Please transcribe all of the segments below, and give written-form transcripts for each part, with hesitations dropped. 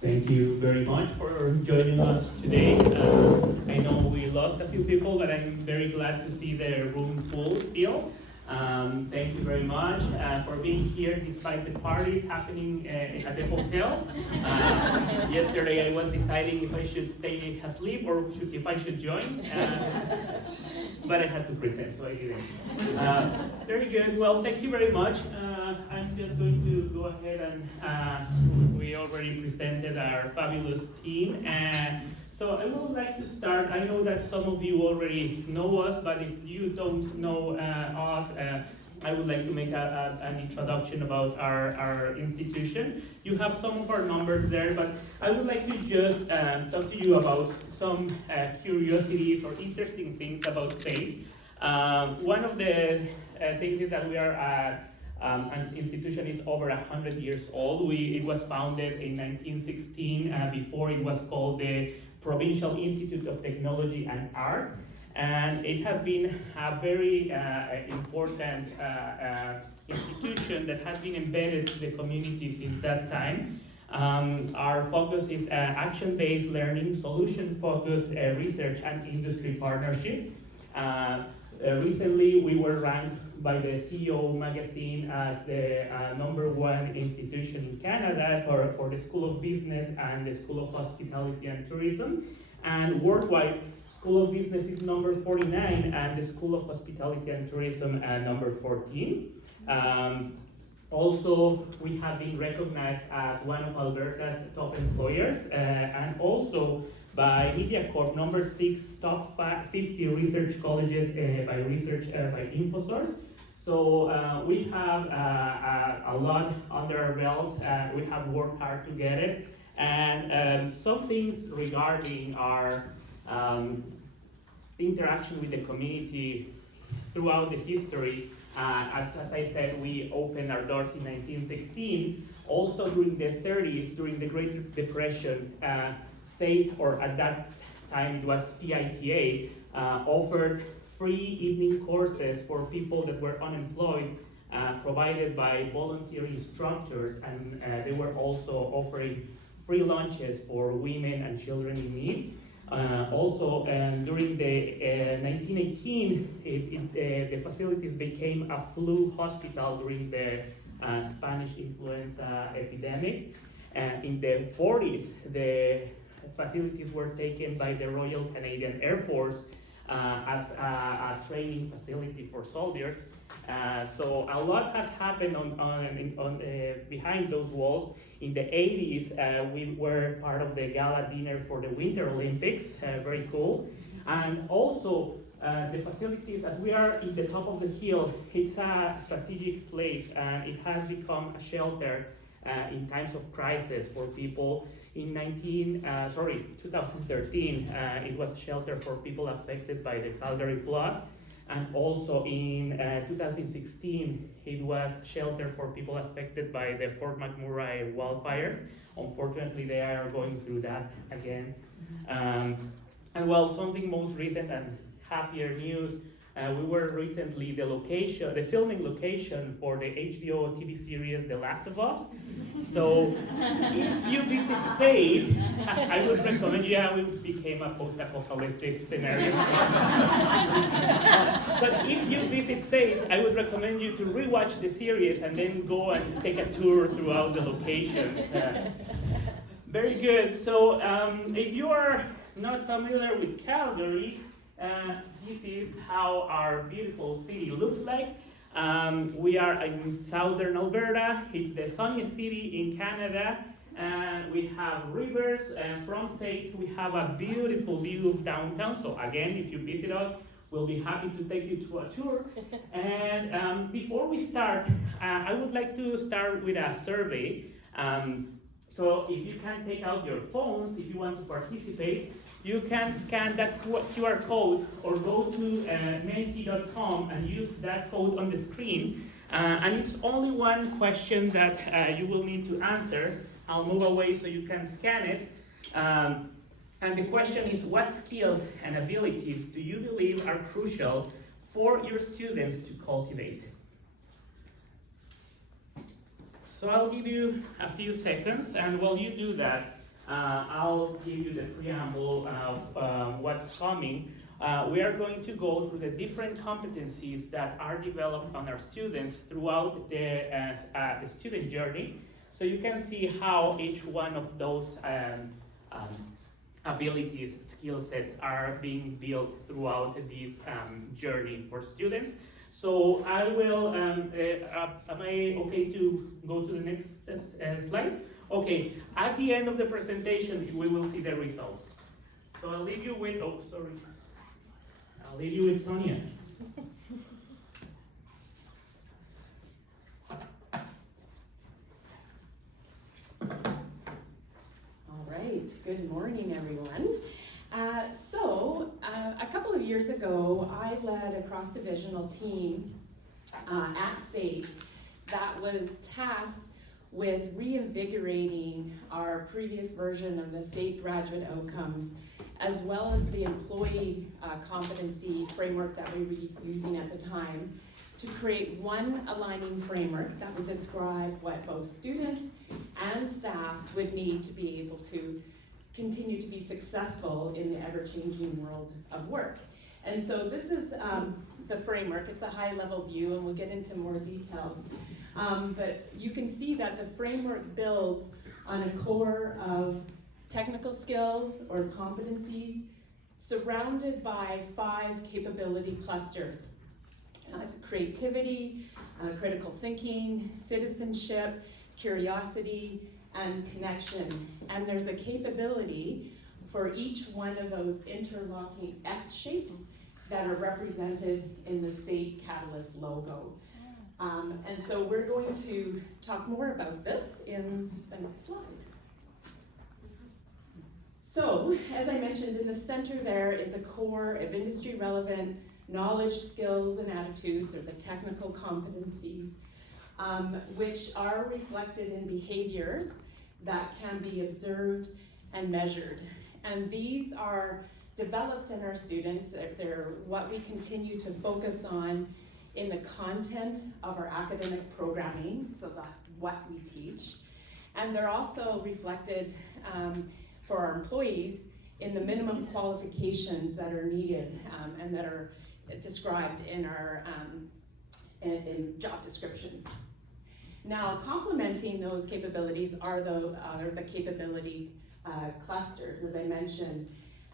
Thank you very much for joining us today. I know we lost a few people, but I'm very glad to see the room full still. Thank you very much for being here despite the parties happening at the hotel. Yesterday I was deciding if I should stay asleep or if I should join, but I had to present, so I didn't. Very good. Well, thank you very much. I'm just going to go ahead and we already presented our fabulous team. So I would like to start. I know that some of you already know us, but if you don't know us, I would like to make an introduction about our institution. You have some of our numbers there, but I would like to just talk to you about some curiosities or interesting things about SAIT. One of the things is that we are an institution is over 100 years old. It was founded in 1916. Before it was called the Provincial Institute of Technology and Art, and it has been a very important institution that has been embedded to the community since that time. Our focus is action-based learning, solution-focused research, and industry partnership. Recently, we were ranked by the CEO magazine as the #1 institution in Canada for the School of Business and the School of Hospitality and Tourism. And worldwide, School of Business is number 49 and the School of Hospitality and Tourism number 14. Also, we have been recognized as one of Alberta's top employers and also by MediaCorp, number 6 top 50 research colleges by InfoSource. So we have a lot under our belt. We have worked hard to get it. And some things regarding our interaction with the community throughout the history. As I said, we opened our doors in 1916. Also during the 30s, during the Great Depression, SAIT, or at that time it was PITA, offered free evening courses for people that were unemployed, provided by volunteer instructors, and they were also offering free lunches for women and children in need. Also, during the 1918, the facilities became a flu hospital during the Spanish influenza epidemic. In the 40s, the facilities were taken by the Royal Canadian Air Force as a training facility for soldiers. So a lot has happened on behind those walls. In the 80s, we were part of the gala dinner for the Winter Olympics, very cool. And also, the facilities, as we are in the top of the hill, it's a strategic place and it has become a shelter in times of crisis for people. In 2013, it was a shelter for people affected by the Calgary flood. And also in 2016, it was shelter for people affected by the Fort McMurray wildfires. Unfortunately, they are going through that again. And well, something most recent and happier news, we were recently the filming location for the HBO TV series The Last of Us. So if you visit SAIT, I would recommend, we became a post-apocalyptic scenario. But if you visit SAIT, I would recommend you to rewatch the series and then go and take a tour throughout the locations. Very good. So if you are not familiar with Calgary, this is how our beautiful city looks like. We are in southern Alberta. It's the sunniest city in Canada. And we have rivers, and from SAIT we have a beautiful view of downtown. So again, if you visit us, we'll be happy to take you to a tour. And before we start, I would like to start with a survey. So if you can take out your phones, if you want to participate, you can scan that QR code or go to menti.com and use that code on the screen. And it's only one question that you will need to answer. I'll move away so you can scan it. And the question is, what skills and abilities do you believe are crucial for your students to cultivate? So I'll give you a few seconds, and while you do that, I'll give you the preamble of what's coming. We are going to go through the different competencies that are developed on our students throughout the student journey. So you can see how each one of those abilities, skill sets are being built throughout this journey for students. So I will, am I okay to go to the next slide? Okay, at the end of the presentation, we will see the results. So I'll leave you with, I'll leave you with Sonia. All right, good morning, everyone. A couple of years ago, I led a cross-divisional team at SAIT that was tasked with reinvigorating our previous version of the SAIT graduate outcomes, as well as the employee competency framework that we were using at the time, to create one aligning framework that would describe what both students and staff would need to be able to continue to be successful in the ever-changing world of work. And so this is the framework. It's the high-level view, and we'll get into more details. But you can see that the framework builds on a core of technical skills or competencies surrounded by 5 capability clusters. Creativity, critical thinking, citizenship, curiosity, and connection. And there's a capability for each one of those interlocking S shapes that are represented in the SAIT Catalyst logo. And so we're going to talk more about this in the next slide. So, as I mentioned, in the center there is a core of industry relevant knowledge, skills, and attitudes, or the technical competencies, which are reflected in behaviors that can be observed and measured. And these are developed in our students. They're what we continue to focus on in the content of our academic programming, so that's what we teach. And they're also reflected for our employees in the minimum qualifications that are needed and that are described in our in job descriptions. Now, complementing those capabilities are the capability clusters, as I mentioned,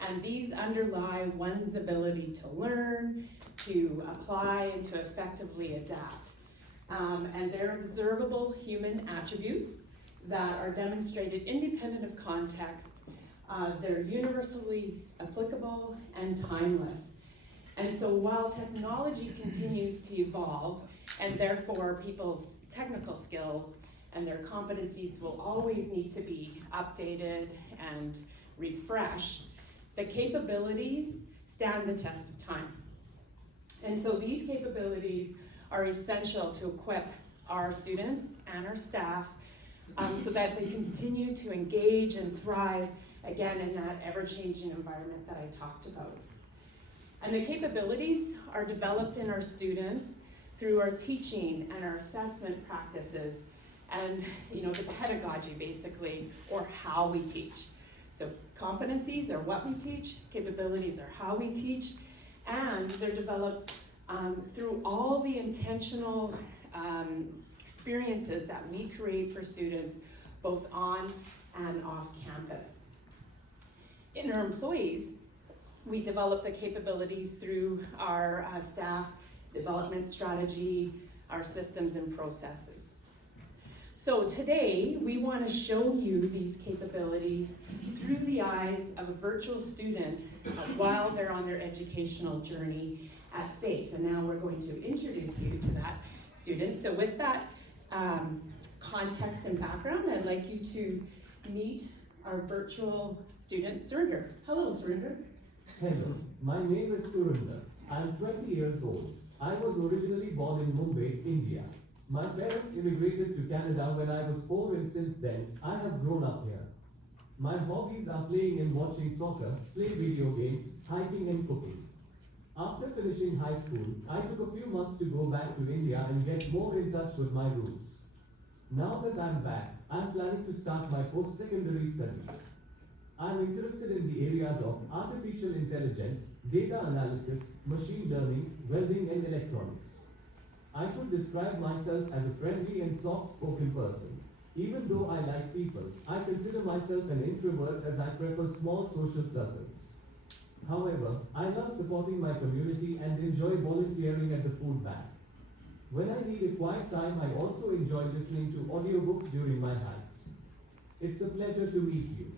and these underlie one's ability to learn, to apply, and to effectively adapt. And they're observable human attributes that are demonstrated independent of context. They're universally applicable and timeless. And so while technology continues to evolve, and therefore people's technical skills and their competencies will always need to be updated and refreshed, the capabilities stand the test of time. And so these capabilities are essential to equip our students and our staff so that they continue to engage and thrive, again, in that ever-changing environment that I talked about. And the capabilities are developed in our students through our teaching and our assessment practices and the pedagogy, basically, or how we teach. So competencies are what we teach, capabilities are how we teach, and they're developed through all the intentional experiences that we create for students, both on and off campus. In our employees, we develop the capabilities through our staff development strategy, our systems and processes. So today, we want to show you these capabilities through the eyes of a virtual student while they're on their educational journey at SAIT. And now we're going to introduce you to that student. So with that context and background, I'd like you to meet our virtual student, Surinder. Hello, Surinder. Hello, my name is Surinder. I'm 20 years old. I was originally born in Mumbai, India. My parents immigrated to Canada when I was 4, and since then, I have grown up here. My hobbies are playing and watching soccer, play video games, hiking and cooking. After finishing high school, I took a few months to go back to India and get more in touch with my roots. Now that I'm back, I'm planning to start my post-secondary studies. I'm interested in the areas of artificial intelligence, data analysis, machine learning, welding, and electronics. I could describe myself as a friendly and soft-spoken person. Even though I like people, I consider myself an introvert as I prefer small social circles. However, I love supporting my community and enjoy volunteering at the food bank. When I need a quiet time, I also enjoy listening to audiobooks during my hikes. It's a pleasure to meet you.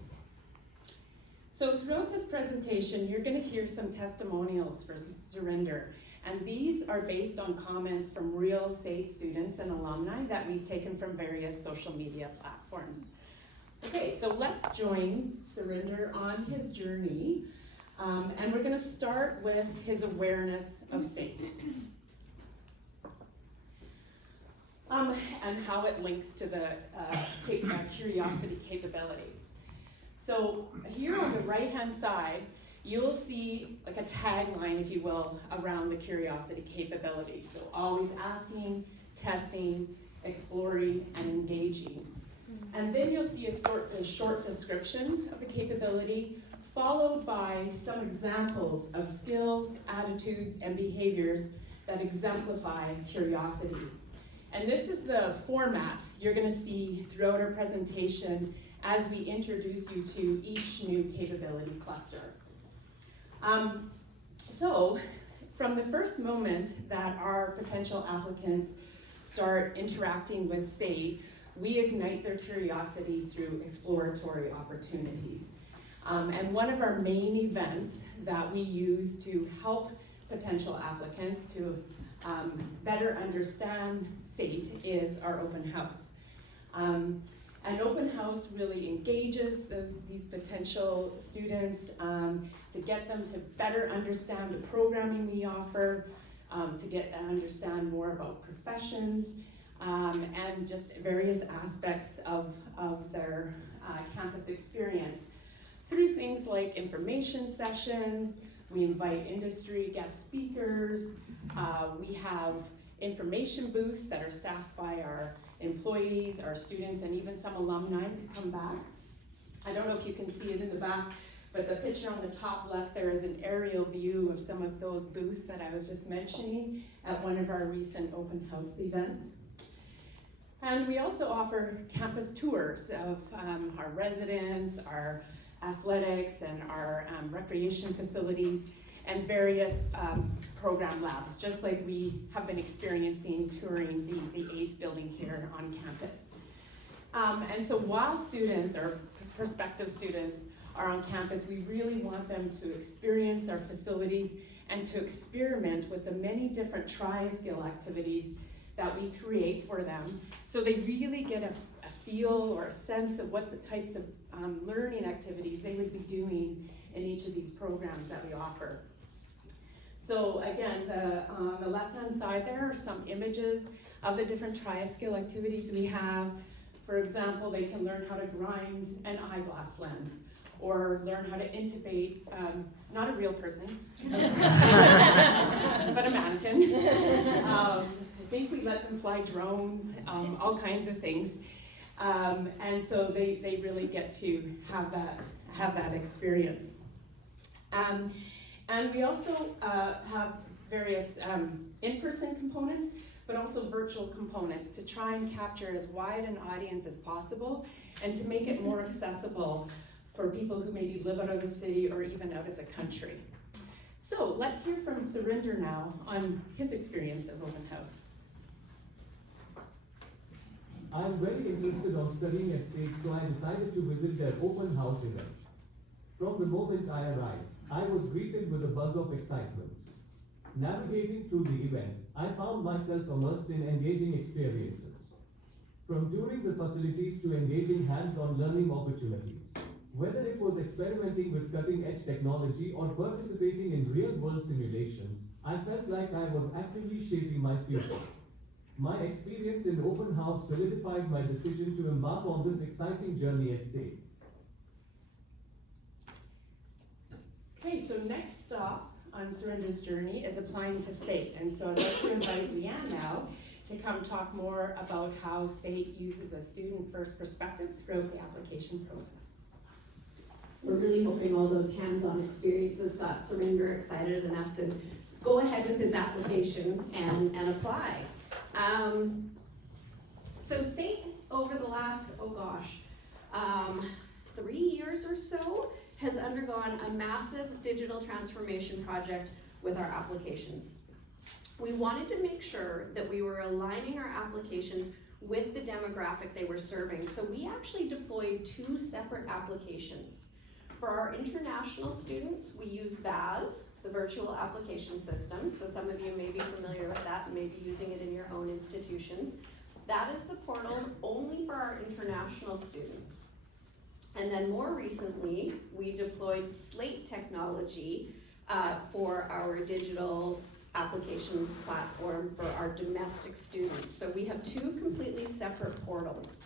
So throughout this presentation, you're going to hear some testimonials for Surinder. And these are based on comments from real SAIT students and alumni that we've taken from various social media platforms. Okay, so let's join Surinder on his journey. And we're going to start with his awareness of SAIT. And how it links to the curiosity capability. So here on the right-hand side, you'll see like a tagline, if you will, around the curiosity capability. So always asking, testing, exploring, and engaging. And then you'll see a short description of the capability, followed by some examples of skills, attitudes, and behaviors that exemplify curiosity. And this is the format you're going to see throughout our presentation as we introduce you to each new capability cluster. So, from the first moment that our potential applicants start interacting with SAIT, we ignite their curiosity through exploratory opportunities. And one of our main events that we use to help potential applicants to better understand SAIT is our open house. An open house really engages these potential students to get them to better understand the programming we offer, to get and understand more about professions, and just various aspects of their campus experience. Through things like information sessions, we invite industry guest speakers, we have information booths that are staffed by our employees, our students, and even some alumni to come back. I don't know if you can see it in the back, but the picture on the top left there is an aerial view of some of those booths that I was just mentioning at one of our recent open house events. And we also offer campus tours of our residents, our athletics, and our recreation facilities, and various program labs, just like we have been experiencing touring the ACE building here on campus. And so while students or prospective students are on campus, we really want them to experience our facilities and to experiment with the many different tri-skill activities that we create for them, so they really get a feel or a sense of what the types of learning activities they would be doing in each of these programs that we offer. So again, on the left-hand side there are some images of the different tri-skill activities we have. For example, they can learn how to grind an eyeglass lens, or learn how to intubate, not a real person, but a mannequin. I think we let them fly drones, all kinds of things. And so they really get to have that experience. And we also have various in-person components, but also virtual components to try and capture as wide an audience as possible and to make it more accessible for people who maybe live out of the city or even out of the country. So let's hear from Surinder now on his experience of open house. I'm very interested on studying at SAIT, so I decided to visit their open house event. From the moment I arrived, I was greeted with a buzz of excitement. Navigating through the event, I found myself immersed in engaging experiences. From touring the facilities to engaging hands-on learning opportunities. Whether it was experimenting with cutting-edge technology or participating in real-world simulations, I felt like I was actively shaping my future. My experience in open house solidified my decision to embark on this exciting journey at SAIT. Okay, so next stop on Surinder's journey is applying to SAIT. And so I'd like to invite Leanne now to come talk more about how SAIT uses a student-first perspective throughout the application process. we're really hoping all those hands-on experiences got Surinder excited enough to go ahead with his application and apply. So SAIT, over the last, 3 years or so, has undergone a massive digital transformation project with our applications. We wanted to make sure that we were aligning our applications with the demographic they were serving. So we actually deployed 2 separate applications. For our international students, we use VAS, the virtual application system. So some of you may be familiar with that and may be using it in your own institutions. That is the portal only for our international students. And then more recently, we deployed SLATE technology for our digital application platform for our domestic students. So we have 2 completely separate portals.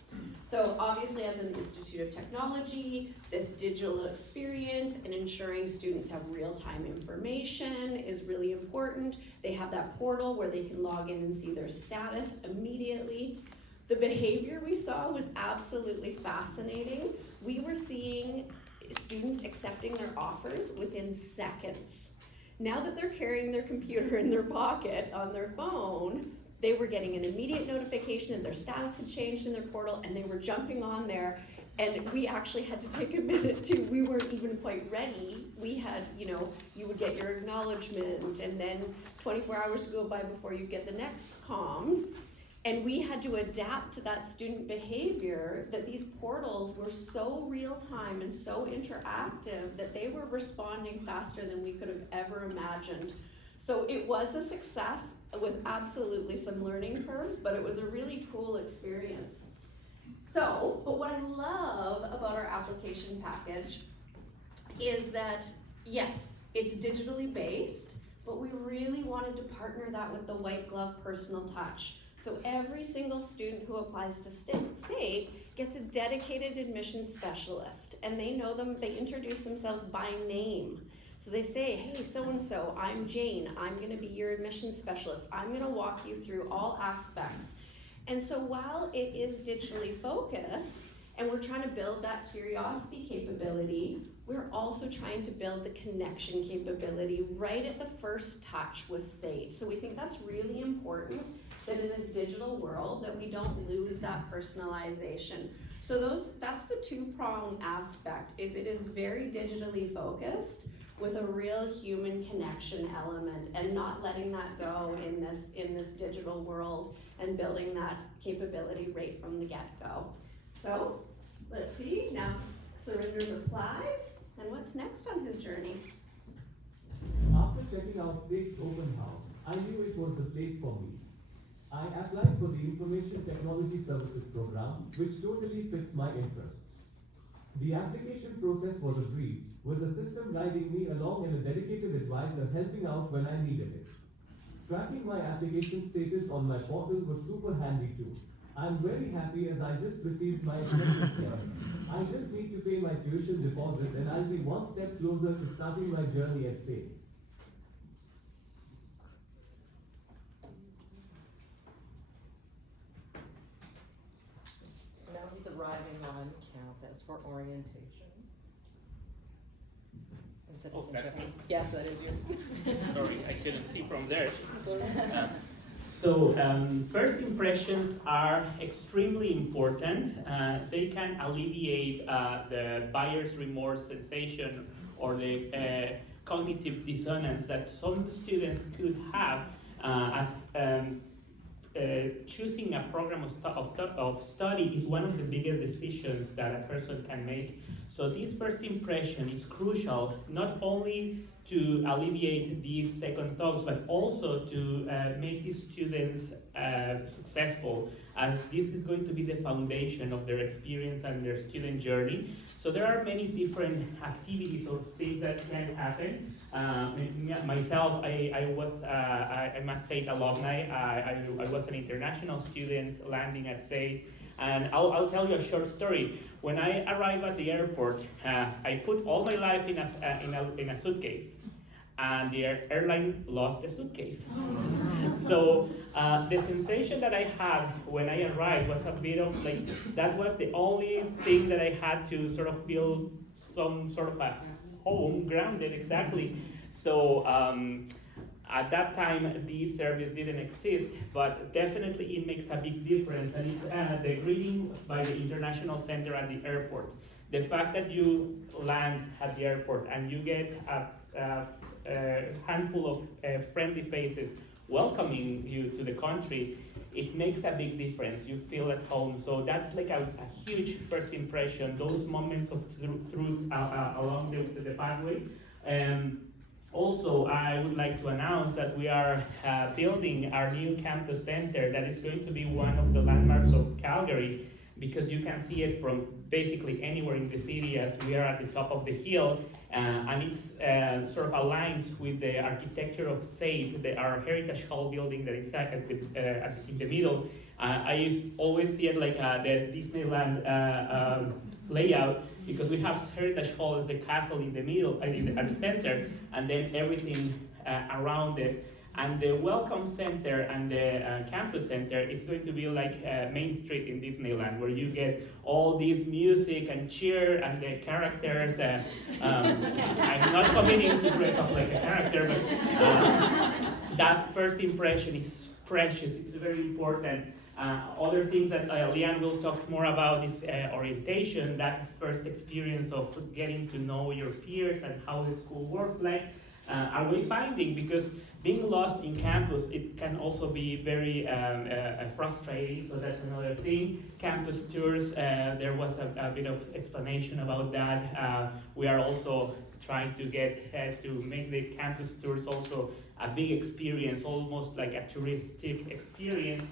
So obviously as an Institute of Technology, this digital experience and ensuring students have real-time information is really important. They have that portal where they can log in and see their status immediately. The behavior we saw was absolutely fascinating. We were seeing students accepting their offers within seconds. Now that they're carrying their computer in their pocket on their phone, they were getting an immediate notification that their status had changed in their portal, and they were jumping on there. And we actually had to take a minute to, we weren't even quite ready. We had, you would get your acknowledgement, and then 24 hours would go by before you get the next comms. And we had to adapt to that student behavior, that these portals were so real time and so interactive that they were responding faster than we could have ever imagined. So it was a success with absolutely some learning curves, but it was a really cool experience. So, but what I love about our application package is that, yes, it's digitally based, but we really wanted to partner that with the white glove personal touch. So every single student who applies to SAIT gets a dedicated admissions specialist, and they know them, they introduce themselves by name. So they say, hey, so-and-so, I'm Jane, I'm gonna be your admissions specialist. I'm gonna walk you through all aspects. And so while it is digitally focused, and we're trying to build that curiosity capability, we're also trying to build the connection capability right at the first touch with SAIT. So we think that's really important, that in this digital world that we don't lose that personalization. So that's the 2-prong aspect, is it is very digitally focused with a real human connection element, and not letting that go in this digital world, and building that capability right from the get-go. So let's see, now Surinder's applied, and what's next on his journey? After checking out SAIT's open house, I knew it was the place for me. I applied for the Information Technology Services program, which totally fits my interests. The application process was a breeze, with the system guiding me along and a dedicated advisor helping out when I needed it. Tracking my application status on my portal was super handy too. I'm very happy as I just received my acceptance letter. I just need to pay my tuition deposit, and I'll be one step closer to starting my journey at SAIT. So now he's arriving on campus for orientation. And citizenship. that's me? Yes, that is you. Sorry, I couldn't see from there. So first impressions are extremely important. They can alleviate the buyer's remorse sensation or the cognitive dissonance that some students could have as choosing a program of study is one of the biggest decisions that a person can make. So this first impression is crucial, not only to alleviate these second thoughts, but also to make these students successful, as this is going to be the foundation of their experience and their student journey. So there are many different activities or things that can happen. Myself, I'm a SAIT alumni. I was an international student landing at SAIT. And I'll tell you a short story. When I arrived at the airport, I put all my life in a suitcase, and the airline lost the suitcase. So the sensation that I had when I arrived was a bit of like, that was the only thing that I had to sort of feel some sort of a home, grounded, exactly. So at that time, this service didn't exist, but definitely it makes a big difference, and it's the greeting by the International Center at the airport. The fact that you land at the airport and you get a handful of friendly faces welcoming you to the country, it makes a big difference. You feel at home. So that's like a huge first impression, those moments of through along the pathway. Also, I would like to announce that we are building our new campus center that is going to be one of the landmarks of Calgary, because you can see it from basically anywhere in the city, as we are at the top of the hill, and it's sort of aligns with the architecture of SAIT, our Heritage Hall building that is in the middle. I always see it like the Disneyland layout, because we have Heritage Hall as the castle in the middle, at the center, and then everything around it. And the Welcome Center and the Campus Center, it's going to be like Main Street in Disneyland, where you get all this music and cheer and the characters. I'm not committing to dress up like a character, but that first impression is precious. It's very important. Other things that Leanne will talk more about is orientation, that first experience of getting to know your peers and how the school works like. Are we finding, because being lost in campus, it can also be very frustrating, so that's another thing. Campus tours, there was a bit of explanation about that. We are also trying to get to make the campus tours also a big experience, almost like a touristic experience.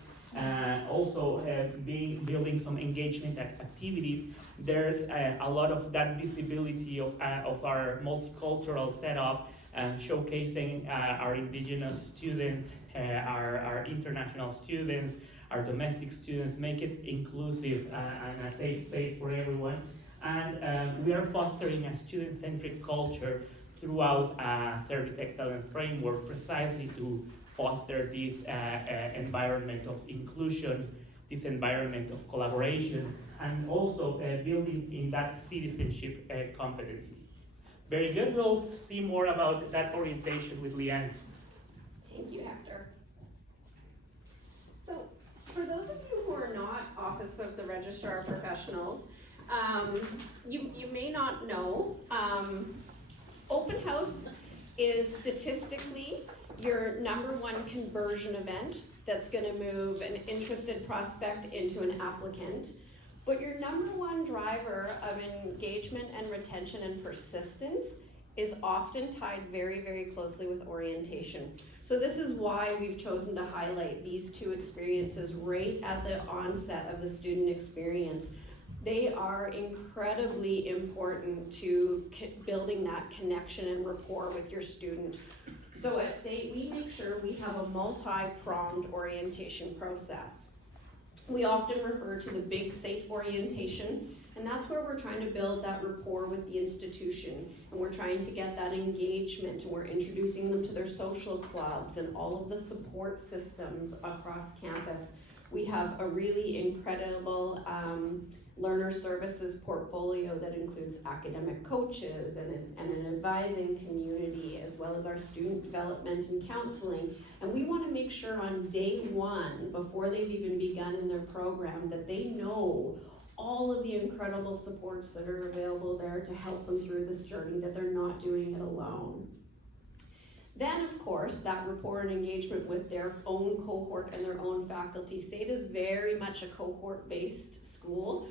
Also building some engagement activities. There's a lot of that visibility of our multicultural setup, showcasing our indigenous students, our international students, our domestic students, make it inclusive and a safe space for everyone. And we are fostering a student-centric culture throughout service excellence framework, precisely to foster this environment of inclusion, this environment of collaboration, and also building in that citizenship competency. Very good. We'll see more about that orientation with Leanne. Thank you, Hector. So, for those of you who are not Office of the Registrar professionals, you may not know, open house is statistically your #1 conversion event that's going to move an interested prospect into an applicant. But your #1 driver of engagement and retention and persistence is often tied very, very closely with orientation. So this is why we've chosen to highlight these two experiences right at the onset of the student experience. They are incredibly important to building that connection and rapport with your student. So at SAIT, we make sure we have a multi-pronged orientation process. We often refer to the big SAIT orientation, and that's where we're trying to build that rapport with the institution, and we're trying to get that engagement, and we're introducing them to their social clubs and all of the support systems across campus. We have a really incredible learner services portfolio that includes academic coaches and an advising community, as well as our student development and counseling. And we want to make sure on day one, before they've even begun in their program, that they know all of the incredible supports that are available there to help them through this journey, that they're not doing it alone. Then, of course, that rapport and engagement with their own cohort and their own faculty. SAIT is very much a cohort-based school.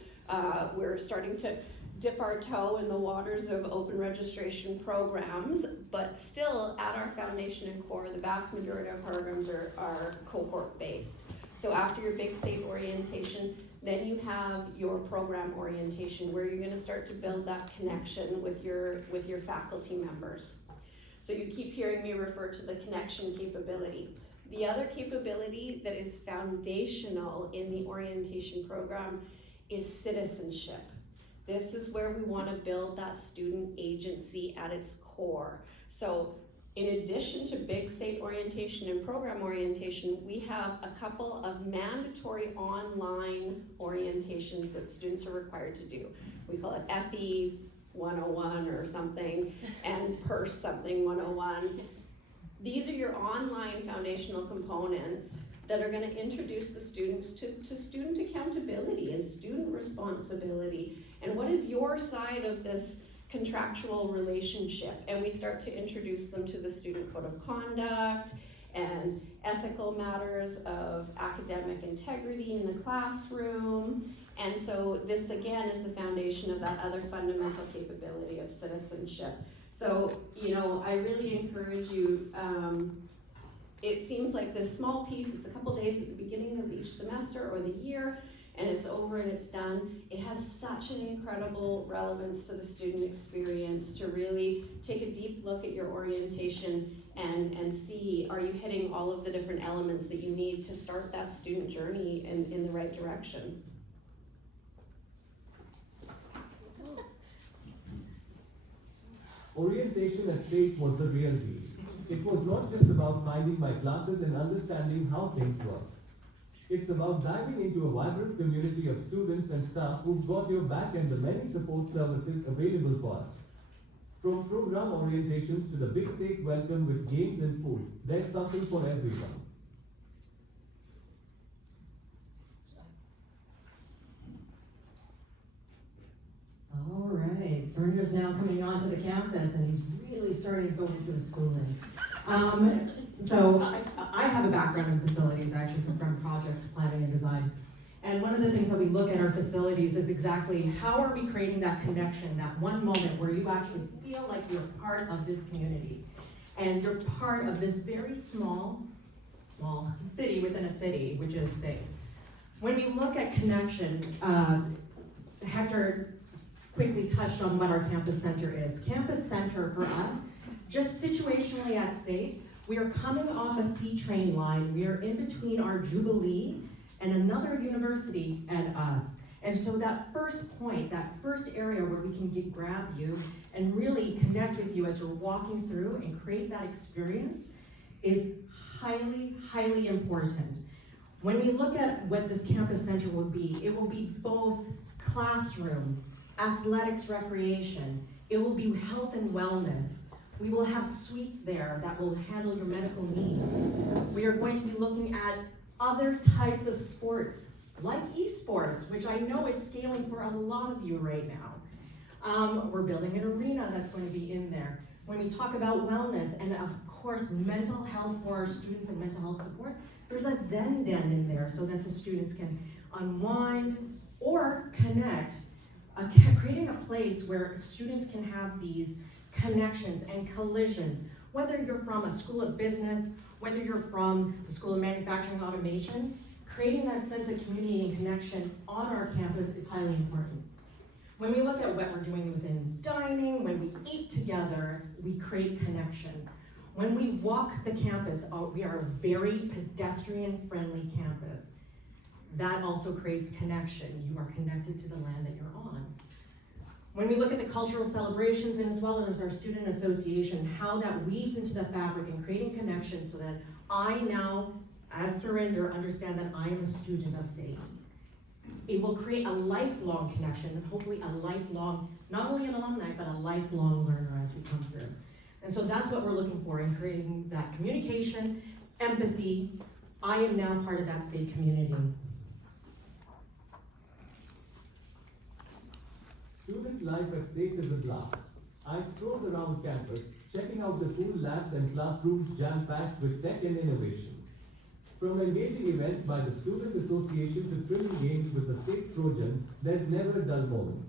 We're starting to dip our toe in the waters of open registration programs, but still at our foundation and core, the vast majority of our programs are cohort-based. So after your big SAIT orientation, then you have your program orientation, where you're gonna start to build that connection with your faculty members. So you keep hearing me refer to the connection capability. The other capability that is foundational in the orientation program is citizenship. This is where we want to build that student agency at its core. So in addition to big SAIT orientation and program orientation, we have a couple of mandatory online orientations that students are required to do. We call it EPI, 101 or something, and Purse something 101. These are your online foundational components that are going to introduce the students to student accountability and student responsibility, and what is your side of this contractual relationship. And we start to introduce them to the student code of conduct and ethical matters of academic integrity in the classroom. And so this again is the foundation of that other fundamental capability of citizenship. So, you know, I really encourage you, it seems like this small piece, it's a couple days at the beginning of each semester or the year, and it's over and it's done. It has such an incredible relevance to the student experience to really take a deep look at your orientation and see, are you hitting all of the different elements that you need to start that student journey in the right direction? Orientation at SAIT was the real deal. It was not just about finding my classes and understanding how things work. It's about diving into a vibrant community of students and staff who've got your back and the many support services available for us. From program orientations to the big SAIT welcome with games and food, there's something for everyone. All right, Fernandes now coming onto the campus, and he's really starting to go into the schooling. So I have a background in facilities, actually from projects, planning and design. And one of the things that we look at our facilities is exactly how are we creating that connection, that one moment where you actually feel like you're part of this community. And you're part of this very small city within a city, which is SAIT. When we look at connection, Hector quickly touched on what our campus center is. Campus center for us, just situationally at SAIT, we are coming off a C train line. We are in between our Jubilee and another university and us. And so that first point, that first area where we can grab you and really connect with you as you're walking through and create that experience is highly, highly important. When we look at what this campus center will be, it will be both classroom, athletics, recreation. It will be health and wellness. We will have suites there that will handle your medical needs. We are going to be looking at other types of sports, like esports, which I know is scaling for a lot of you right now. We're building an arena that's going to be in there. When we talk about wellness and of course mental health for our students and mental health support, there's a Zen den in there so that the students can unwind or connect, creating a place where students can have these connections and collisions, whether you're from a school of business, whether you're from the School of Manufacturing Automation, creating that sense of community and connection on our campus is highly important. When we look at what we're doing within dining, when we eat together, we create connection. When we walk the campus, we are a very pedestrian-friendly campus. That also creates connection. You are connected to the land that you're on. When we look at the cultural celebrations and as well as our student association, how that weaves into the fabric and creating connection so that I now, as Surinder, understand that I am a student of SAIT. It will create a lifelong connection and hopefully a lifelong, not only an alumni, but a lifelong learner as we come through. And so that's what we're looking for in creating that communication, empathy. I am now part of that SAIT community. Student life at SAIT is a blast. I strolled around campus, checking out the cool labs and classrooms jam-packed with tech and innovation. From engaging events by the Student Association to thrilling games with the SAIT Trojans, there's never a dull moment.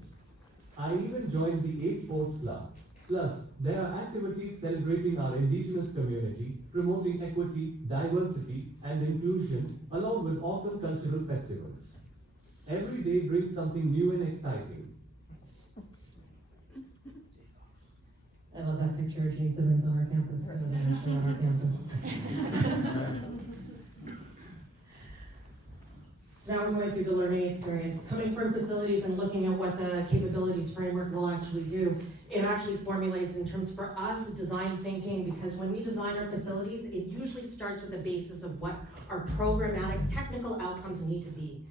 I even joined the A Sports Club. Plus, there are activities celebrating our indigenous community, promoting equity, diversity, and inclusion, along with awesome cultural festivals. Every day brings something new and exciting. I love that picture of Gene Simmons on our campus. It was actually on our campus. So now we're going through the learning experience. Coming from facilities and looking at what the capabilities framework will actually do, it actually formulates in terms for us design thinking, because when we design our facilities, it usually starts with the basis of what our programmatic technical outcomes need to be.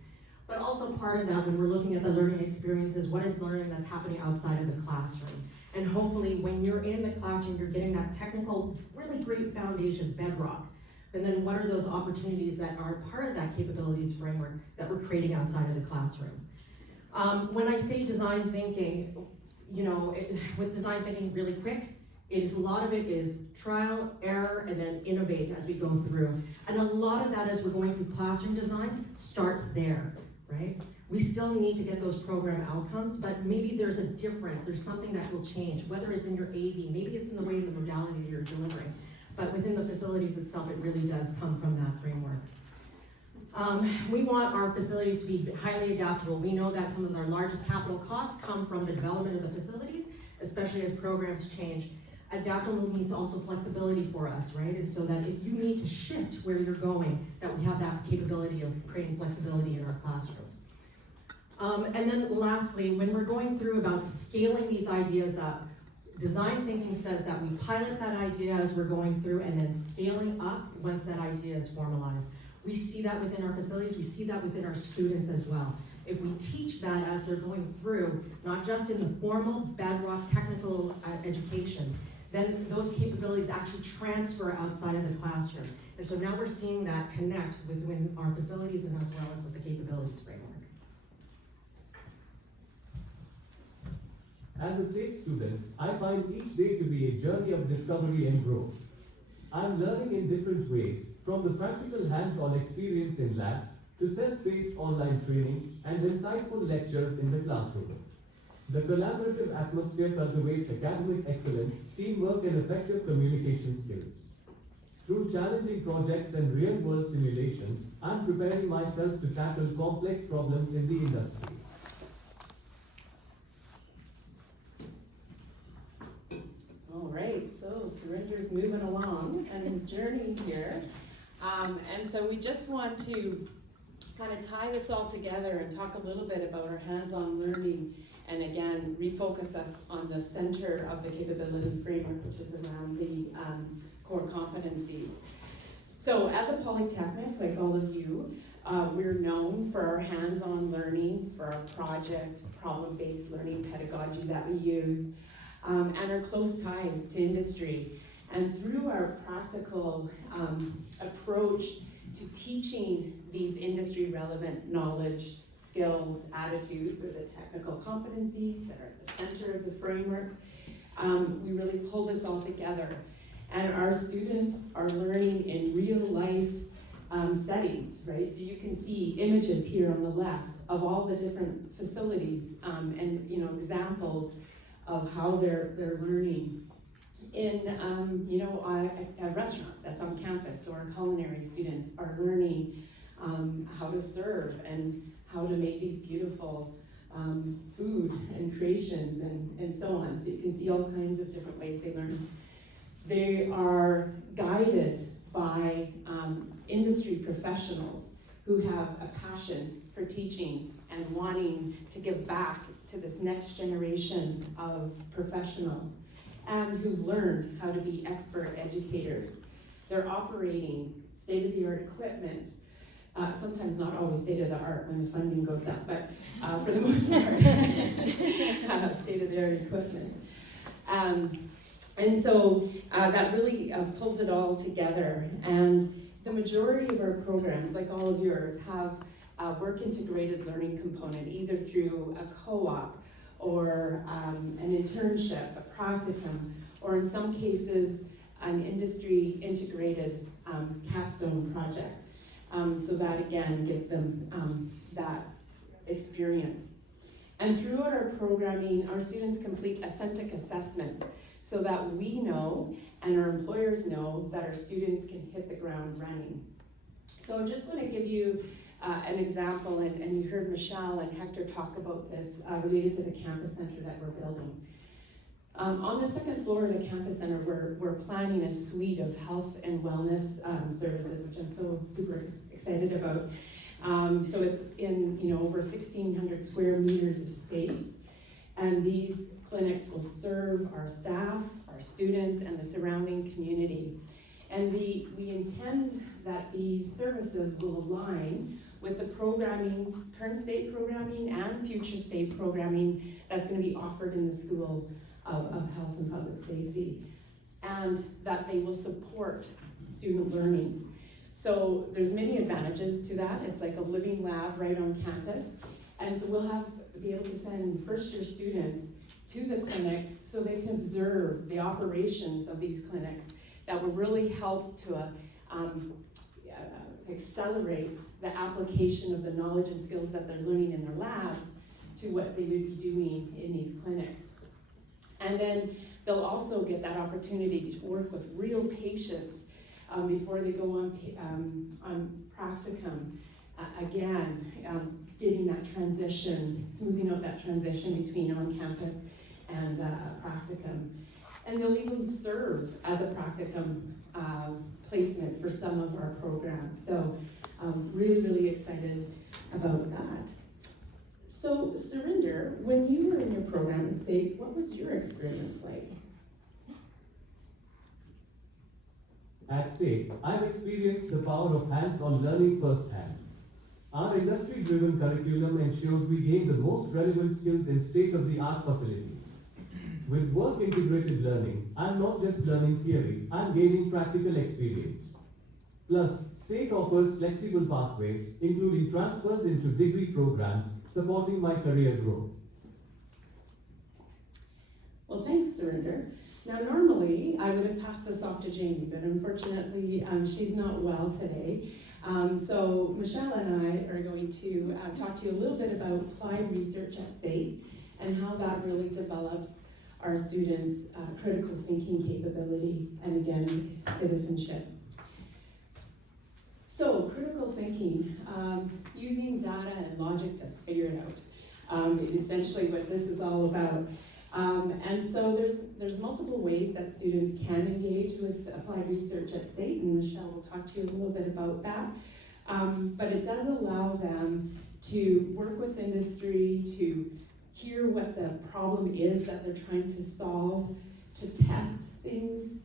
But also part of that, when we're looking at the learning experiences, what is learning that's happening outside of the classroom? And hopefully when you're in the classroom, you're getting that technical, really great foundation, bedrock. And then what are those opportunities that are part of that capabilities framework that we're creating outside of the classroom? When I say design thinking, with design thinking really quick, a lot of it is trial, error, and then innovate as we go through. And a lot of that as we're going through classroom design starts there, right? We still need to get those program outcomes, but maybe there's a difference, there's something that will change, whether it's in your AV, maybe it's in the way the modality that you're delivering. But within the facilities itself, it really does come from that framework. We want our facilities to be highly adaptable. We know that some of our largest capital costs come from the development of the facilities, especially as programs change. Adaptable means also flexibility for us, right? And so that if you need to shift where you're going, that we have that capability of creating flexibility in our classrooms. And then lastly, when we're going through about scaling these ideas up, design thinking says that we pilot that idea as we're going through and then scaling up once that idea is formalized. We see that within our facilities, we see that within our students as well. If we teach that as they're going through, not just in the formal bedrock technical education, then those capabilities actually transfer outside of the classroom. And so now we're seeing that connect within our facilities and as well as with the capabilities framework. As a SAIT student, I find each day to be a journey of discovery and growth. I'm learning in different ways, from the practical hands-on experience in labs to self-paced online training and insightful lectures in the classroom. The collaborative atmosphere cultivates academic excellence, teamwork, and effective communication skills. Through challenging projects and real-world simulations, I'm preparing myself to tackle complex problems in the industry. All right, so Surendra's moving along on his journey here. And so we just want to kind of tie this all together and talk a little bit about our hands-on learning and again, refocus us on the center of the capability framework, which is around the core competencies. So as a Polytechnic, like all of you, we're known for our hands-on learning, for our project, problem-based learning pedagogy that we use, and our close ties to industry. And through our practical approach to teaching these industry-relevant knowledge, skills, attitudes, or the technical competencies that are at the center of the framework, we really pull this all together. And our students are learning in real-life settings, right? So you can see images here on the left of all the different facilities and examples of how they're learning in a restaurant that's on campus, so our culinary students are learning how to serve and how to make these beautiful food and creations and so on. So you can see all kinds of different ways they learn. They are guided by industry professionals who have a passion for teaching and wanting to give back to this next generation of professionals and who've learned how to be expert educators. They're operating state-of-the-art equipment, sometimes not always state-of-the-art when the funding goes up, but for the most part, state-of-the-art equipment. And so that really pulls it all together. And the majority of our programs, like all of yours, have a work-integrated learning component, either through a co-op or an internship, a practicum, or in some cases, an industry-integrated capstone project. So that again gives them that experience. And throughout our programming, our students complete authentic assessments so that we know and our employers know that our students can hit the ground running. So I just want to give you an example, and you heard Michelle and Hector talk about this related to the campus center that we're building. On the second floor of the campus center, we're planning a suite of health and wellness services, which I'm so super excited about. So it's in over 1,600 square meters of space, and these clinics will serve our staff, our students, and the surrounding community. And we intend that these services will align with the programming, current state programming and future state programming that's going to be offered in the School of Health and Public Safety, and that they will support student learning. So there's many advantages to that. It's like a living lab right on campus. And so we'll be able to send first-year students to the clinics so they can observe the operations of these clinics that will really help to accelerate the application of the knowledge and skills that they're learning in their labs to what they would be doing in these clinics. And then they'll also get that opportunity to work with real patients before they go on practicum. Again, getting that transition, smoothing out that transition between on-campus and practicum. And they'll even serve as a practicum placement for some of our programs. So really, really excited about that. So Surinder, when you were in your program at SAIT, what was your experience like? At SAIT, I've experienced the power of hands-on learning firsthand. Our industry-driven curriculum ensures we gain the most relevant skills in state-of-the-art facilities. With work-integrated learning, I'm not just learning theory, I'm gaining practical experience. Plus, SAIT offers flexible pathways, including transfers into degree programs, supporting my career growth. Well, thanks, Surinder. Now, normally, I would have passed this off to Jamie, but unfortunately, she's not well today. So Michelle and I are going to talk to you a little bit about applied research at SAIT and how that really develops our students' critical thinking capability and, again, citizenship. So, critical thinking, using data and logic to figure it out, is essentially what this is all about. And so there's multiple ways that students can engage with applied research at SAIT, and Michelle will talk to you a little bit about that. But it does allow them to work with industry, to hear what the problem is that they're trying to solve, to test things,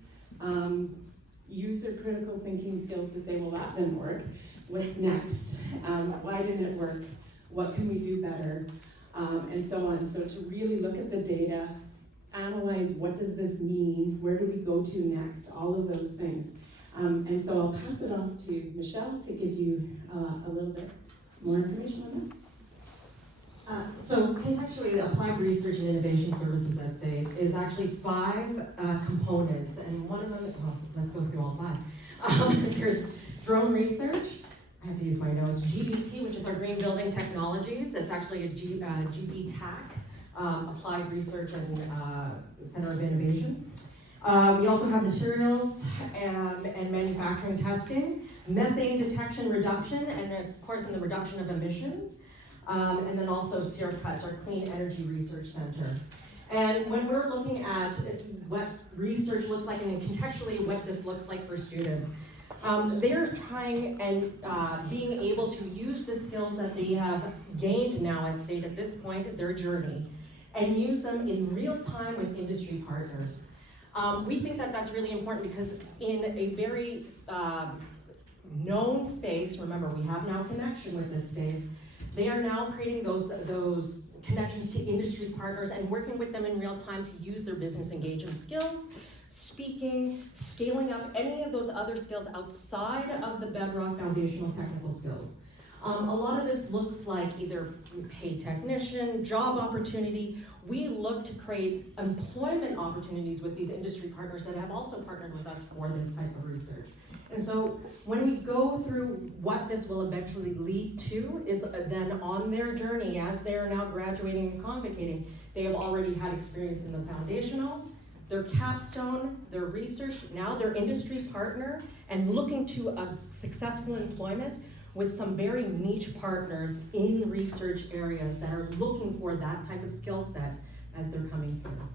use their critical thinking skills to say, well, that didn't work. What's next? Why didn't it work? What can we do better? And so on. So to really look at the data, analyze what does this mean, where do we go to next, all of those things. And so I'll pass it off to Michelle to give you a little bit more information on that. So contextually, the Applied Research and Innovation Services at SAIT is actually 5 components, and one of them, well, let's go through all 5. There's drone research. I have to use my notes. GBT, which is our Green Building Technologies. It's actually a GBTAC, Applied Research as a Center of Innovation. We also have materials and manufacturing testing, methane detection reduction, and of course in the reduction of emissions. And then also CERCUTS, our Clean Energy Research Center. And when we're looking at what research looks like and contextually what this looks like for students, they're trying and being able to use the skills that they have gained now at SAIT at this point of their journey and use them in real time with industry partners. We think that that's really important because in a very known space, remember we have now connection with this space, they are now creating those connections to industry partners and working with them in real time to use their business engagement skills, speaking, scaling up any of those other skills outside of the bedrock foundational technical skills. A lot of this looks like either paid technician, job opportunity. We look to create employment opportunities with these industry partners that have also partnered with us for this type of research. And so when we go through what this will eventually lead to is then on their journey as they are now graduating and convocating, they have already had experience in the foundational, their capstone, their research, now their industry partner, and looking to a successful employment with some very niche partners in research areas that are looking for that type of skill set as they're coming through.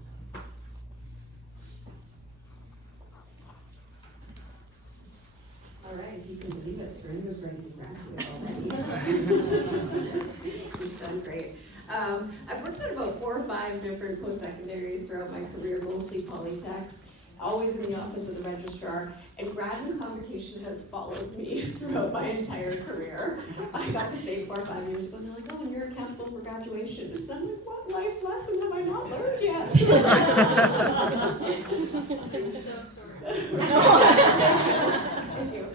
All right, if you can believe it, Serinder's ready to graduate already. This sounds great. I've worked at about 4 or 5 different post-secondaries throughout my career, mostly Polytechnics, always in the office of the Registrar, and grad and convocation has followed me throughout my entire career. I got to SAIT 4 or 5 years ago, and they're like, oh, and you're accountable for graduation. And I'm like, what life lesson have I not learned yet? I'm so sorry. Thank you.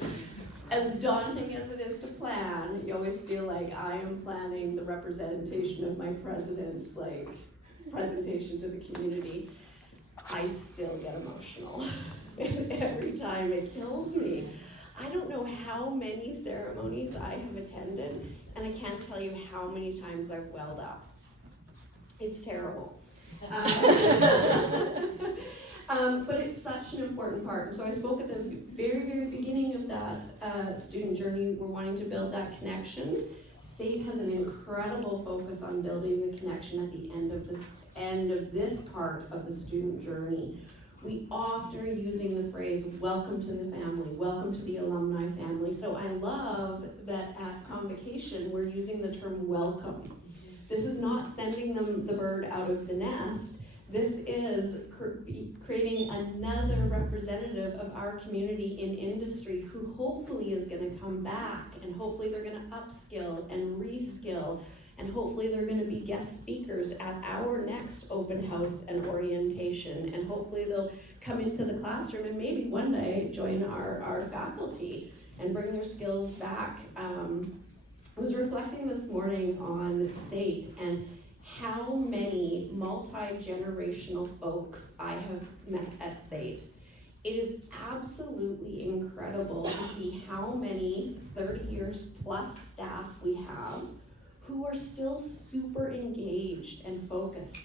As daunting as it is to plan, you always feel like I am planning the representation of my president's presentation to the community. I still get emotional every time. It kills me. I don't know how many ceremonies I have attended, and I can't tell you how many times I've welled up. It's terrible. But it's such an important part. So I spoke at the very, very beginning of that student journey. We're wanting to build that connection. SAIT has an incredible focus on building the connection at the end of this part of the student journey. We often are using the phrase, welcome to the family, welcome to the alumni family. So I love that at convocation, we're using the term welcome. This is not sending them the bird out of the nest. This is creating another representative of our community in industry who hopefully is gonna come back, and hopefully they're gonna upskill and reskill, and hopefully they're gonna be guest speakers at our next open house and orientation, and hopefully they'll come into the classroom and maybe one day join our faculty and bring their skills back. I was reflecting this morning on SAIT and how many multi-generational folks I have met at SAIT. It is absolutely incredible to see how many 30 years plus staff we have who are still super engaged and focused,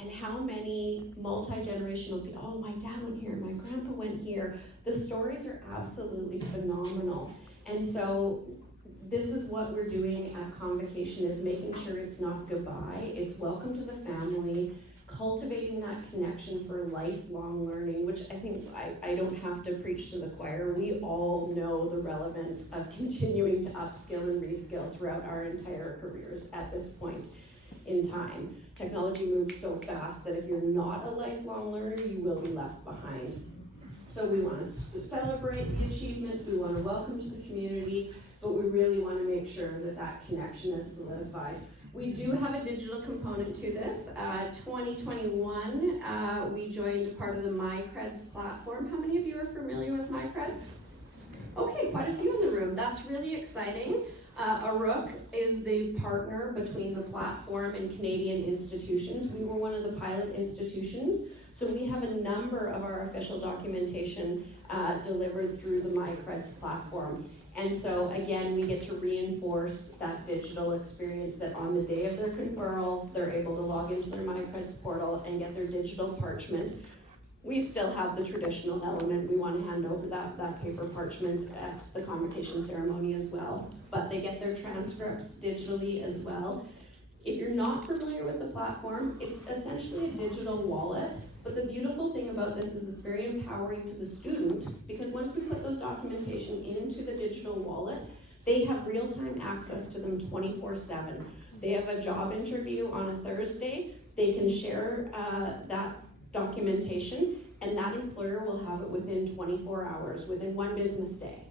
and how many multi-generational people, oh, my dad went here, my grandpa went here. The stories are absolutely phenomenal. And so this is what we're doing at convocation, is making sure it's not goodbye, it's welcome to the family, cultivating that connection for lifelong learning, which I think I don't have to preach to the choir. We all know the relevance of continuing to upskill and reskill throughout our entire careers at this point in time. Technology moves so fast that if you're not a lifelong learner, you will be left behind. So we want to celebrate the achievements, we want to welcome to the community, but we really want to make sure that that connection is solidified. We do have a digital component to this. 2021, we joined part of the MyCreds platform. How many of you are familiar with MyCreds? Okay, quite a few in the room. That's really exciting. Aruc is the partner between the platform and Canadian institutions. We were one of the pilot institutions, so we have a number of our official documentation delivered through the MyCreds platform. And so again, we get to reinforce that digital experience, that on the day of their conferral, they're able to log into their MyCreds portal and get their digital parchment. We still have the traditional element. We want to hand over that paper parchment at the convocation ceremony as well. But they get their transcripts digitally as well. If you're not familiar with the platform, it's essentially a digital wallet. But the beautiful thing about this is it's very empowering to the student, because once we put those documentation into the digital wallet, they have real-time access to them 24/7. They have a job interview on a Thursday, they can share that documentation, and that employer will have it within 24 hours, within one business day.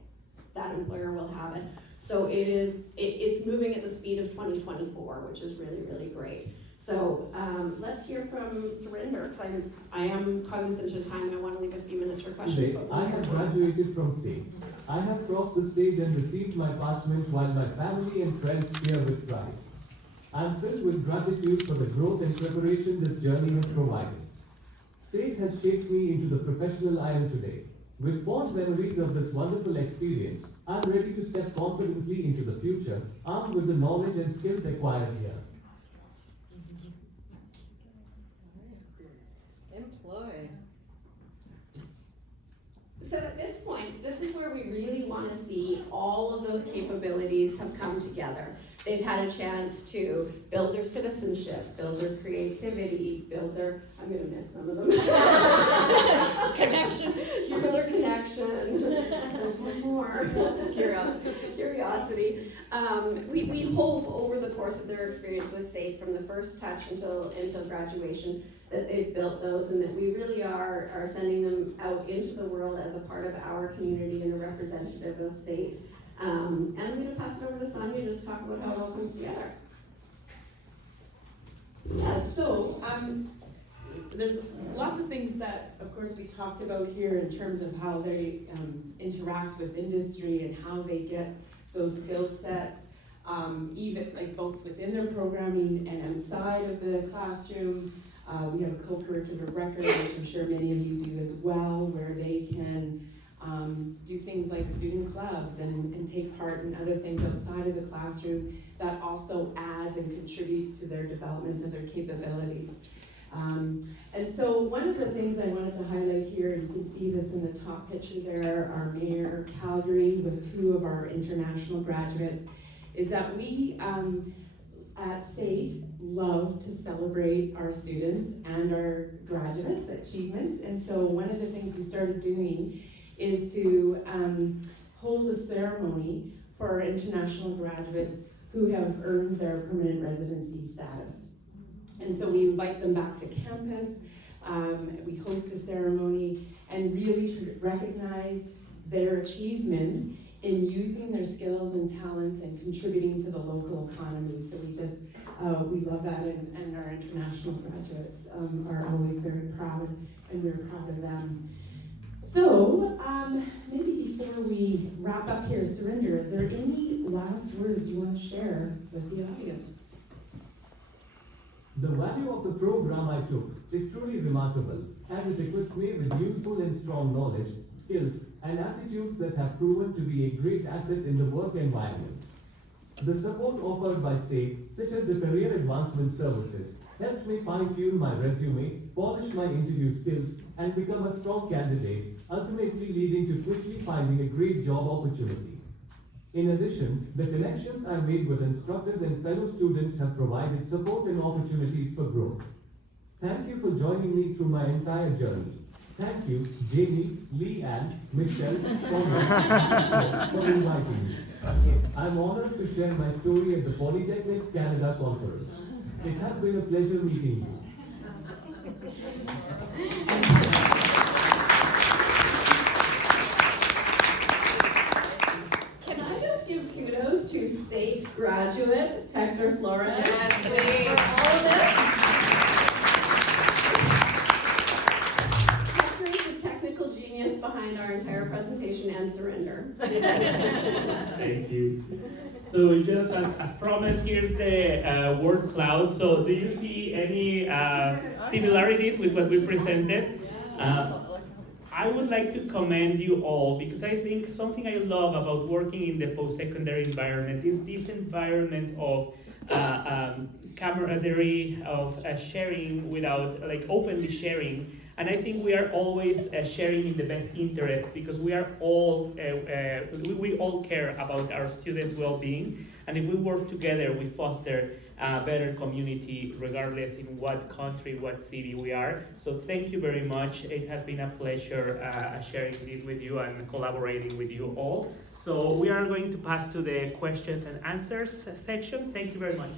That employer will have it. So it's moving at the speed of 2024, which is really, really great. So let's hear from Surinder, because I am cognizant of time and I want to leave a few minutes for questions. Today, I have graduated from SAIT. I have crossed the stage and received my parchment while my family and friends cheer with pride. I am filled with gratitude for the growth and preparation this journey has provided. SAIT has shaped me into the professional I am today. With fond memories of this wonderful experience, I am ready to step confidently into the future, armed with the knowledge and skills acquired here. Employed. So at this point, this is where we really want to see all of those capabilities have come together. They've had a chance to build their citizenship, build their creativity, build their, I'm going to miss some of them. Connection, some of their connection. There's one more. Curiosity. curiosity, we hope over the course of their experience with SAIT, from the first touch until graduation, that they've built those, and that we really are sending them out into the world as a part of our community and a representative of SAIT. And I'm going to pass it over to Sonia to just talk about how it all comes together. Yeah, so there's lots of things that, of course, we talked about here in terms of how they interact with industry and how they get those skill sets, even like both within their programming and outside of the classroom. We have a co-curricular record, which I'm sure many of you do as well, where they can do things like student clubs and take part in other things outside of the classroom that also adds and contributes to their development of their capabilities. And so one of the things I wanted to highlight here, and you can see this in the top picture there, our Mayor Calgary with two of our international graduates, is that we at SAIT love to celebrate our students and our graduates' achievements. And so one of the things we started doing is to hold a ceremony for our international graduates who have earned their permanent residency status. And so we invite them back to campus, we host a ceremony, and really recognize their achievement in using their skills and talent and contributing to the local economy. So we love that, and our international graduates are always very proud, and we're proud of them. So maybe before we wrap up here, Surinder, is there any last words you want to share with the audience? The value of the program I took is truly remarkable, as it equipped me with useful and strong knowledge, skills, and attitudes that have proven to be a great asset in the work environment. The support offered by SAIT, such as the Career Advancement Services, helped me fine-tune my resume, polish my interview skills, and become a strong candidate, ultimately leading to quickly finding a great job opportunity. In addition, the connections I made with instructors and fellow students have provided support and opportunities for growth. Thank you for joining me through my entire journey. Thank you, Jamie, Lee Ann, Michelle, for inviting me. I'm honored to share my story at the Polytechnics Canada Conference. It has been a pleasure meeting you. Can I just give kudos to SAIT graduate Hector Flores? Yes, for please. all of this. Hector is the technical genius behind our entire presentation and surrender. Thank you. So just as promised, here's the word cloud. So do you see any similarities with what we presented? I would like to commend you all, because I think something I love about working in the post-secondary environment is this environment of camaraderie, of sharing without, openly sharing. And I think we are always sharing in the best interest, because we are all, we all care about our students' well-being. And if we work together, we foster a better community, regardless in what country, what city we are. So thank you very much. It has been a pleasure sharing this with you and collaborating with you all. So we are going to pass to the questions and answers section. Thank you very much.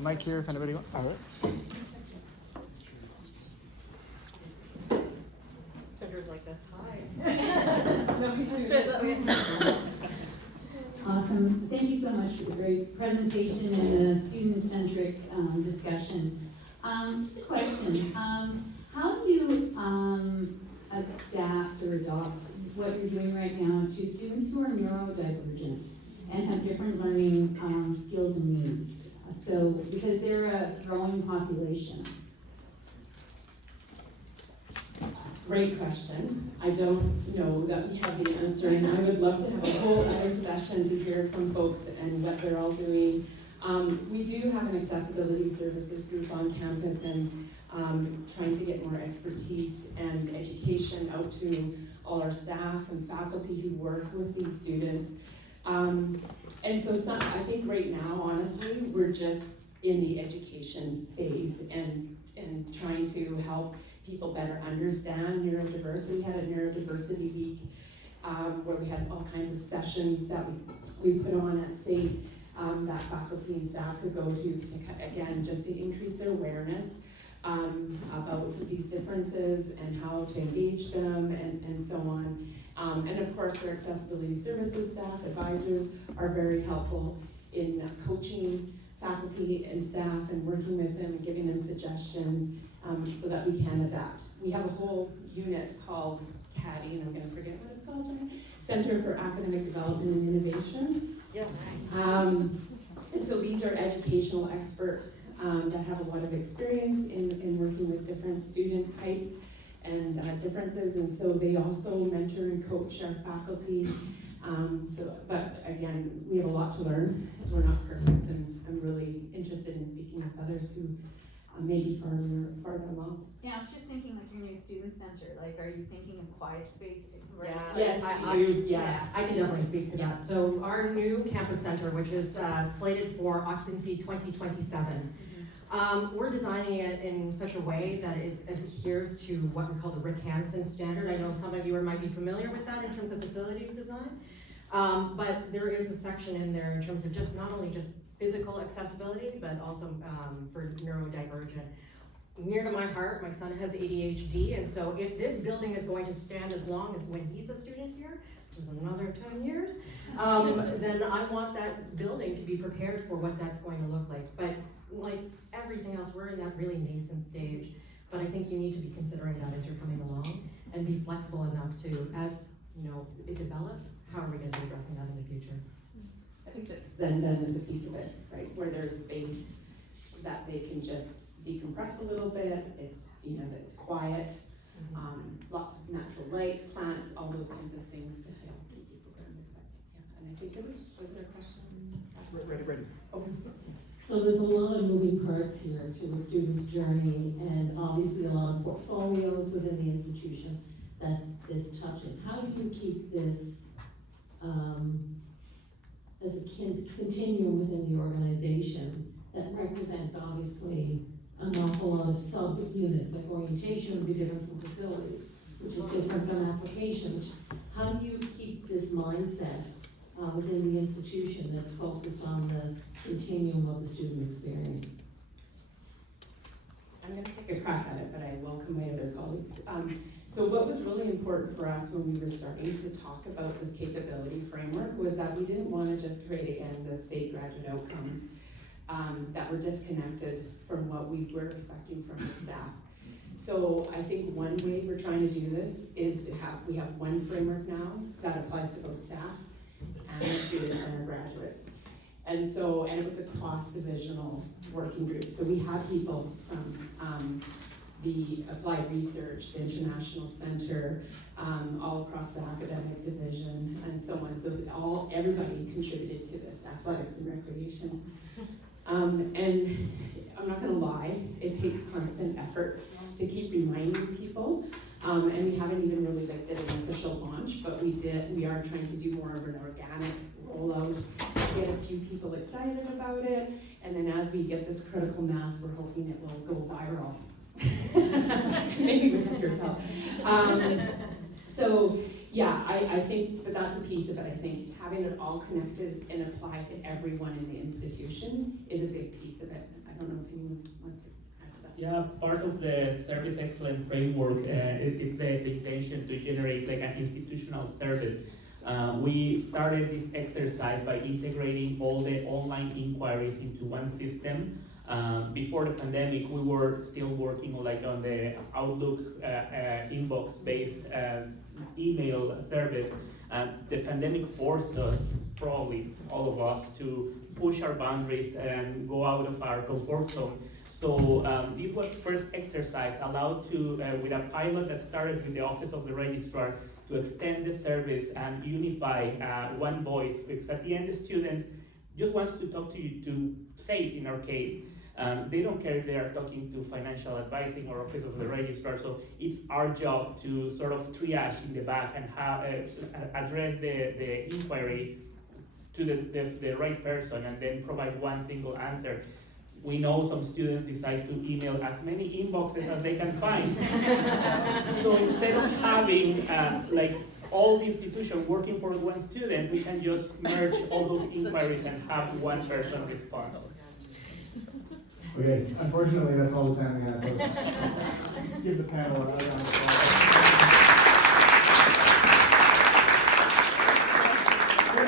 Mic here if anybody wants. All right. Cinder's like this, hi. Awesome. Thank you so much for the great presentation and the student-centric discussion. Just a question. How do you adapt or adopt what you're doing right now to students who are neurodivergent and have different learning skills and needs? So, because they're a growing population. Great question. I don't know that we have the answer, and I would love to have a whole other session to hear from folks and what they're all doing. We do have an accessibility services group on campus, and trying to get more expertise and education out to all our staff and faculty who work with these students. And so I think right now, honestly, we're just in the education phase and trying to help people better understand neurodiversity. We had a neurodiversity week where we had all kinds of sessions that we put on at SAIT that faculty and staff could go to again, just to increase their awareness about these differences and how to engage them and so on. And of course, our accessibility services staff, advisors are very helpful in coaching faculty and staff and working with them and giving them suggestions so that we can adapt. We have a whole unit called CADI, and I'm going to forget what it's called, Jenny? Center for Academic Development and Innovation. Yes. And so these are educational experts that have a lot of experience in working with different student types and differences, and so they also mentor and coach our faculty. But again, we have a lot to learn. We're not perfect, and I'm really interested in speaking with others who may be farther along. Yeah, I was just thinking like your new student center, like are you thinking of quiet space? Right? Yes, I can definitely speak to that. So our new campus center, which is slated for occupancy 2027, we're designing it in such a way that it adheres to what we call the Rick Hansen standard. I know some of you might be familiar with that in terms of facilities design, but there is a section in there in terms of just not only just physical accessibility, but also for neurodivergent. Near to my heart, my son has ADHD, and so if this building is going to stand as long as when he's a student here, which is another 10 years, then I want that building to be prepared for what that's going to look like. But like everything else, we're in that really nascent stage, but I think you need to be considering that as you're coming along and be flexible enough to, as you know, it develops, how are we going to be addressing that in the future? I think that Zendan is a piece of it, right? Where there's space that they can just decompress a little bit. It's, you know, it's quiet, lots of natural light, plants, all those kinds of things to help keep people grounded. But, yeah, and I think was there a question? Ready. Oh. So there's a lot of moving parts here to a student's journey, and obviously a lot of portfolios within the institution that this touches. How do you keep this as a continuum within the organization that represents obviously an awful lot of sub-units, like orientation would be different from facilities, which is different from applications. How do you keep this mindset within the institution that's focused on the continuum of the student experience? I'm going to take a crack at it, but I welcome my other colleagues. So what was really important for us when we were starting to talk about this capability framework was that we didn't want to just create, again, the SAIT graduate outcomes that were disconnected from what we were expecting from the staff. So I think one way we're trying to do this is to we have one framework now that applies to both staff and the students and our graduates. And it was a cross-divisional working group. So we have people from the applied research, the international center, all across the academic division, and so on. So everybody contributed to this, athletics and recreation. And I'm not gonna lie, it takes constant effort to keep reminding people. And we haven't even really did an official launch, but we are trying to do more of an organic rollout, get a few people excited about it, and then as we get this critical mass, we're hoping it will go viral. Maybe with Hector's help. So yeah, I think that that's a piece of it. I think having it all connected and applied to everyone in the institution is a big piece of it. I don't know if you want to add to that. Yeah, part of the service excellence framework is the intention to generate like an institutional service. We started this exercise by integrating all the online inquiries into one system. Before the pandemic, we were still working on the Outlook inbox-based email service. The pandemic forced us, probably all of us, to push our boundaries and go out of our comfort zone. So this was first exercise allowed to, with a pilot that started with the Office of the Registrar, to extend the service and unify one voice, because at the end the student just wants to talk to you, to say it in our case. They don't care if they are talking to financial advising or Office of the Registrar, so it's our job to sort of triage in the back and address the inquiry to the right person and then provide one single answer. We know some students decide to email as many inboxes as they can find. So instead of having like all the institution working for one student, we can just merge all those inquiries and have one person respond. Okay, unfortunately, that's all the time we have, folks. Let's give the panel a round of applause.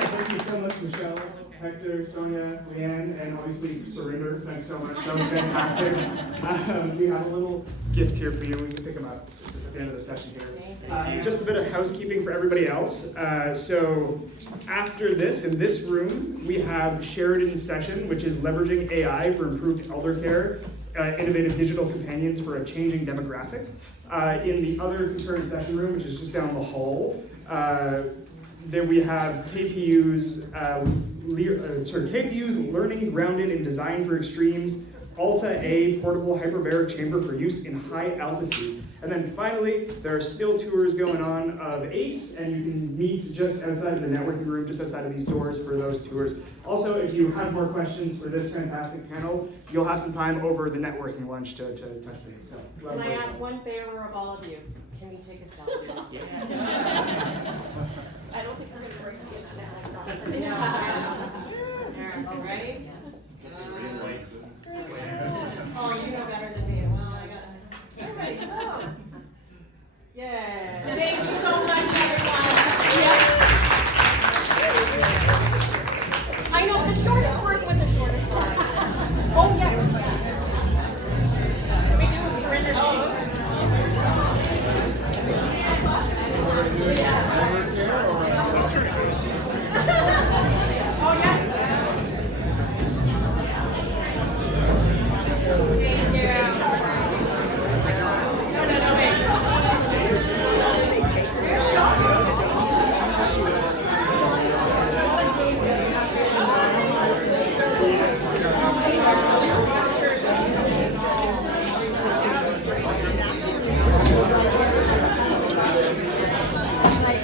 Thank you so much, Michelle, Hector, Sonia, Leanne, and obviously Surinder. Thanks so much. That was fantastic. We have a little gift here for you. We can pick them up just at the end of the session here. Just a bit of housekeeping for everybody else. So after this, in this room, we have Sheridan session, which is leveraging AI for improved elder care, innovative digital companions for a changing demographic. In the other concurrent session room, which is just down the hall, then we have KPU's Learning Grounded in Design for Extremes, Alta A portable hyperbaric chamber for use in high altitude. And then finally, there are still tours going on of ACE, and you can meet just outside of the networking room, just outside of these doors for those tours. Also, if you have more questions for this fantastic panel, you'll have some time over the networking lunch to touch base. So, can I ask one favor of all of you? Can we take a selfie? Yeah. I don't think we're gonna break the internet like that.